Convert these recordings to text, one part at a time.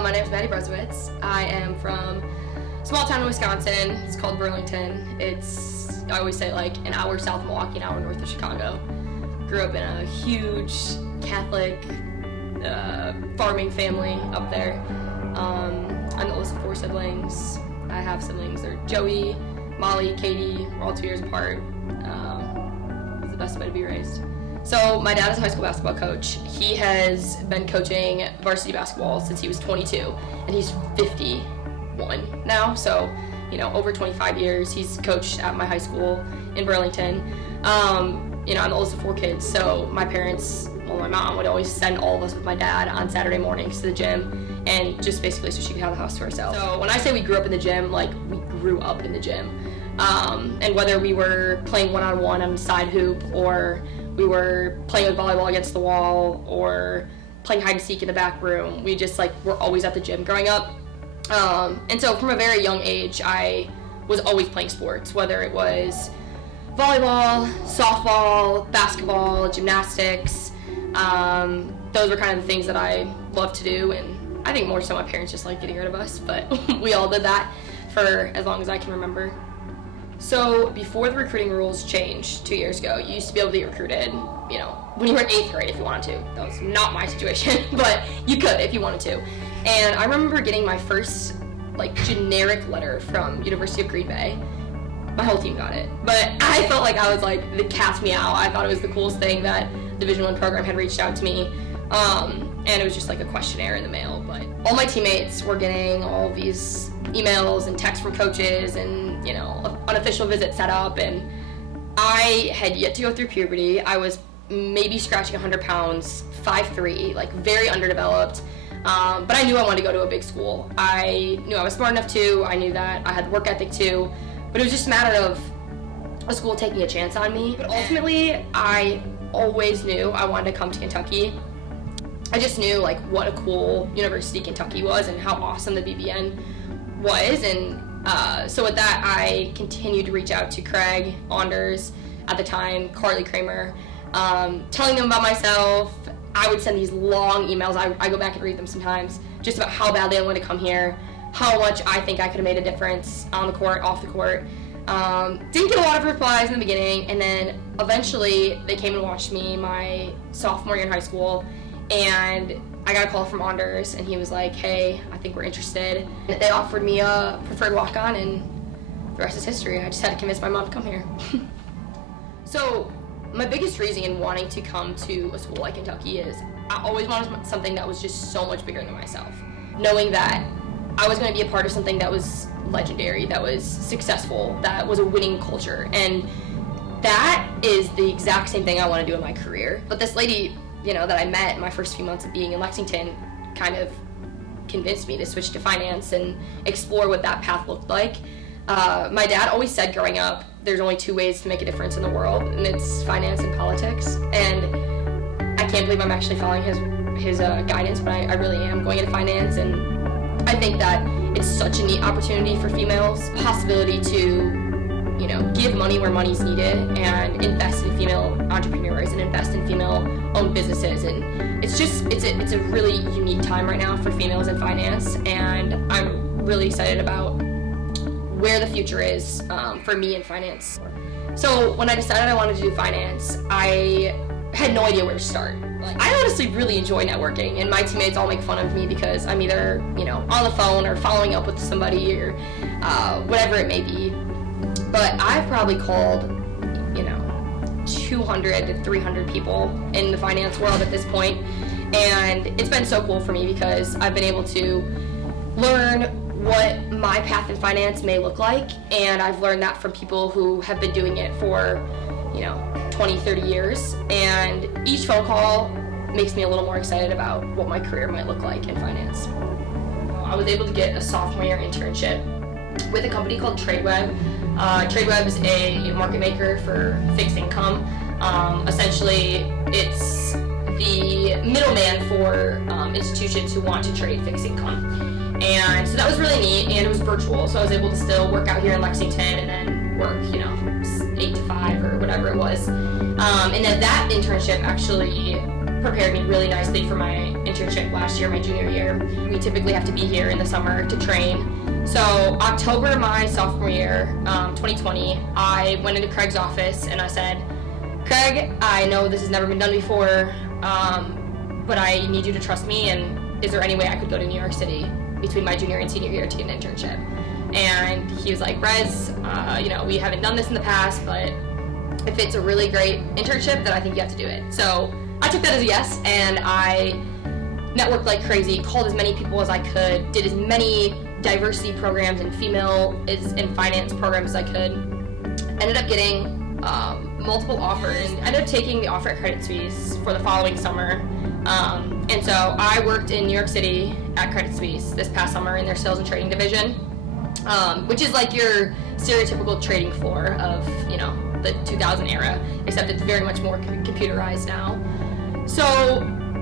So my name is Maddie Berezowitz. I am from a small town in Wisconsin. It's called Burlington. It's, I always say, like an hour south of Milwaukee, an hour north of Chicago. Grew up in a huge Catholic farming family up there. I'm the oldest of 4 siblings. I have siblings. They're Joey, Molly, Katie. We're all 2 years apart. It's the best way to be raised. So my dad is a high school basketball coach. He has been coaching varsity basketball since he was 22, and he's 51 now. So, you know, over 25 years. He's coached at my high school in Burlington. You know, I'm the oldest of 4 kids, so my parents, well, my mom would always send all of us with my dad on Saturday mornings to the gym, and just basically so she could have the house to herself. So when I say we grew up in the gym, like, we grew up in the gym. And whether we were playing one-on-one on the side hoop, or we were playing with volleyball against the wall, or playing hide and seek in the back room, we just, like, were always at the gym growing up. And so from a very young age, I was always playing sports, whether it was volleyball, softball, basketball, gymnastics. Those were kind of the things that I loved to do, and I think more so my parents just liked getting rid of us, but we all did that for as long as I can remember. So before the recruiting rules changed 2 years ago, you used to be able to be recruited, you know, when you were in 8th grade if you wanted to. That was not my situation, but you could if you wanted to. And I remember getting my first, like, generic letter from University of Green Bay. My whole team got it, but I felt like I was, like, the cat's meow. I thought it was the coolest thing that Division I program had reached out to me. And it was just like a questionnaire in the mail, but all my teammates were getting all these emails and texts from coaches and, you know, unofficial visits set up, and I had yet to go through puberty. I was maybe scratching 100 pounds, 5'3", like very underdeveloped, but I knew I wanted to go to a big school. I knew I was smart enough to, I knew that I had work ethic too, but it was just a matter of a school taking a chance on me. But ultimately, I always knew I wanted to come to Kentucky. I just knew, like, what a cool university Kentucky was and how awesome the BBN was, and so with that, I continued to reach out to Craig, Anders, at the time, Carly Kramer, telling them about myself. I would send these long emails, I go back and read them sometimes, just about how badly I wanted to come here, how much I think I could have made a difference on the court, off the court. Didn't get a lot of replies in the beginning, and then eventually they came and watched me my sophomore year in high school, and I got a call from Anders, and he was like, hey, I think we're interested. They offered me a preferred walk-on, and the rest is history. I just had to convince my mom to come here. So my biggest reason in wanting to come to a school like Kentucky is I always wanted something that was just so much bigger than myself. Knowing that I was going to be a part of something that was legendary, that was successful, that was a winning culture, and that is the exact same thing I want to do in my career. But this lady, you know, that I met in my first few months of being in Lexington kind of convinced me to switch to finance and explore what that path looked like. My dad always said growing up, there's only 2 ways to make a difference in the world, and it's finance and politics. And I can't believe I'm actually following his guidance, but I really am going into finance, and I think that it's such a neat opportunity for females, possibility to, you know, give money where money's needed and invest in female entrepreneurs and invest in female-owned businesses. And it's just, it's a really unique time right now for females in finance, and I'm really excited about where the future is for me in finance. So when I decided I wanted to do finance, I had no idea where to start. I honestly really enjoy networking, and my teammates all make fun of me because I'm either, you know, on the phone or following up with somebody or whatever it may be. But I've probably called, you know, 200 to 300 people in the finance world at this point, and it's been so cool for me because I've been able to learn what my path in finance may look like, and I've learned that from people who have been doing it for, you know, 20, 30 years, and each phone call makes me a little more excited about what my career might look like in finance. I was able to get a sophomore year internship with a company called TradeWeb. TradeWeb is a market maker for fixed income. Essentially, it's the middleman for institutions who want to trade fixed income. And so that was really neat, and it was virtual, so I was able to still work out here in Lexington and then work, you know, 8 to 5 or whatever it was. And then that internship actually prepared me really nicely for my internship last year, my junior year. We typically have to be here in the summer to train. So October my sophomore year, 2020, I went into Craig's office and I said, Craig, I know this has never been done before, but I need you to trust me, and is there any way I could go to New York City between my junior and senior year to get an internship? And he was like, Rez, we haven't done this in the past, but if it's a really great internship, then I think you have to do it. So I took that as a yes, and I networked like crazy, called as many people as I could, did as many diversity programs and female and finance programs as I could. Ended up getting multiple offers, and ended up taking the offer at Credit Suisse for the following summer. And so I worked in New York City at Credit Suisse this past summer in their sales and trading division, which is like your stereotypical trading floor of, the 2000 era, except it's very much more computerized now. So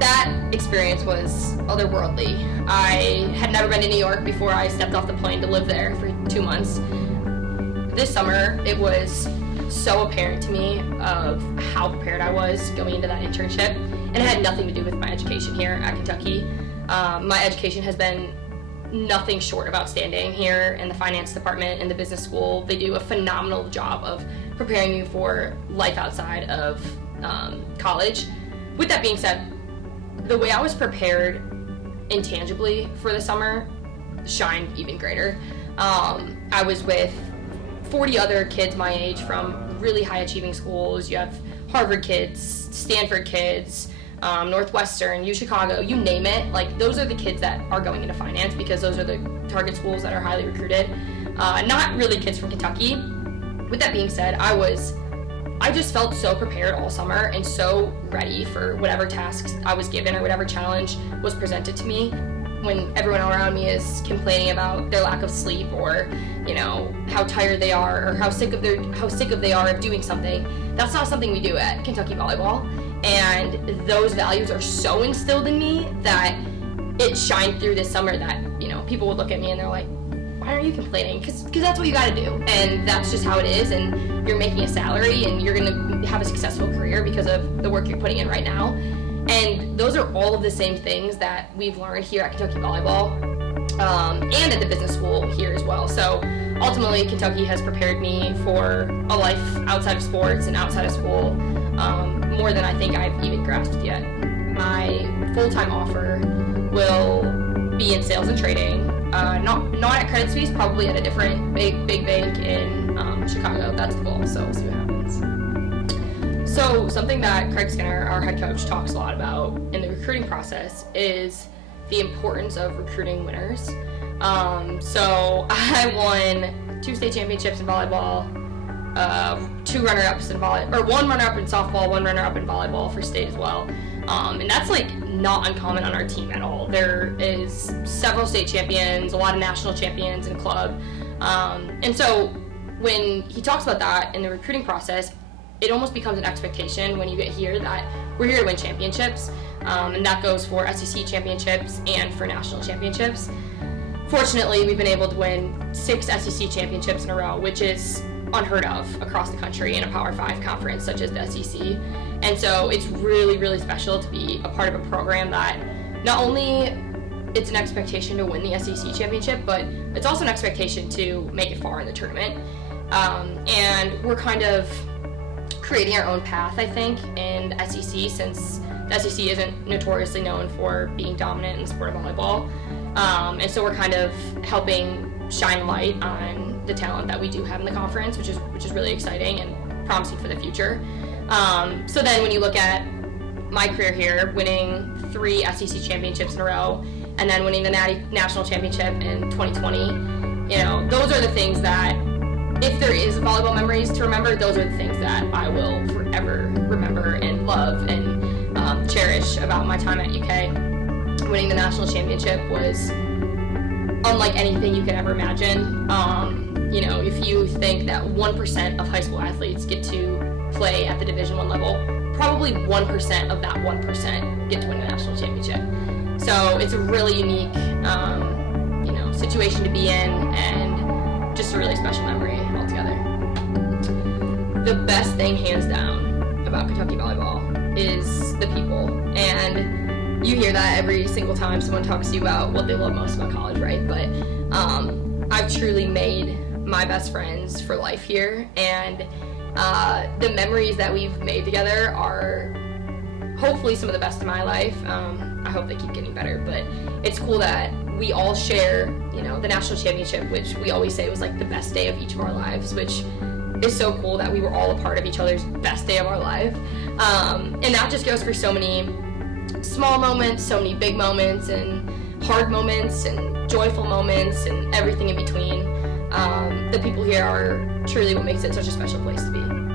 that experience was otherworldly. I had never been to New York before I stepped off the plane to live there for 2 months. This summer, it was so apparent to me of how prepared I was going into that internship, and it had nothing to do with my education here at Kentucky. My education has been nothing short of outstanding here in the finance department and the business school. They do a phenomenal job of preparing you for life outside of college. With that being said, the way I was prepared intangibly for the summer shined even greater. I was with 40 other kids my age from really high achieving schools. You have Harvard kids, Stanford kids, Northwestern, U Chicago, you name it. Like, those are the kids that are going into finance because those are the target schools that are highly recruited. Not really kids from Kentucky. With that being said, I just felt so prepared all summer and so ready for whatever tasks I was given or whatever challenge was presented to me. When everyone around me is complaining about their lack of sleep, or how tired they are, or how sick they are of doing something, that's not something we do at Kentucky Volleyball. And those values are so instilled in me that it shined through this summer that people would look at me and they're like, why are you complaining? Because that's what you got to do, and that's just how it is. And you're making a salary, and you're going to have a successful career because of the work you're putting in right now. And those are all of the same things that we've learned here at Kentucky Volleyball, and at the business school here as well. So ultimately, Kentucky has prepared me for a life outside of sports and outside of school, more than I think I've even grasped yet. My full-time offer will be in sales and trading, not at Credit Suisse, probably at a different big bank in Chicago. That's the goal, so we'll see what happens. So something that Craig Skinner, our head coach, talks a lot about in the recruiting process is the importance of recruiting winners. So I won 2 state championships in volleyball, 2 runner-ups in volleyball, or 1 runner-up in softball, 1 runner-up in volleyball for state as well. And that's like not uncommon on our team at all. There is several state champions, a lot of national champions in club. And so when he talks about that in the recruiting process, it almost becomes an expectation when you get here that we're here to win championships. And that goes for SEC championships and for national championships. Fortunately, we've been able to win 6 SEC championships in a row, which is unheard of across the country in a Power 5 conference such as the SEC. And so it's really, really special to be a part of a program that not only it's an expectation to win the SEC championship, but it's also an expectation to make it far in the tournament. And we're kind of creating our own path, I think, in the SEC, since the SEC isn't notoriously known for being dominant in the sport of volleyball. And so we're kind of helping shine light on the talent that we do have in the conference, which is really exciting and promising for the future. So then when you look at my career here, winning 3 SEC championships in a row, and then winning the national championship in 2020, those are the things that, if there is volleyball memories to remember, those are the things that I will forever remember and love and cherish about my time at UK. Winning the national championship was unlike anything you could ever imagine. If you think that 1% of high school athletes get to play at the Division I level, probably 1% of that 1% get to win a national championship. So it's a really unique, situation to be in, and just a really special memory altogether. The best thing, hands down, about Kentucky Volleyball is the people. And you hear that every single time someone talks to you about what they love most about college, right? But I've truly made my best friends for life here, and the memories that we've made together are hopefully some of the best in my life. I hope they keep getting better, but it's cool that we all share, the national championship, which we always say was like the best day of each of our lives, which is so cool that we were all a part of each other's best day of our life. And that just goes for so many small moments, so many big moments, and hard moments, and joyful moments, and everything in between. The people here are truly what makes it such a special place to be.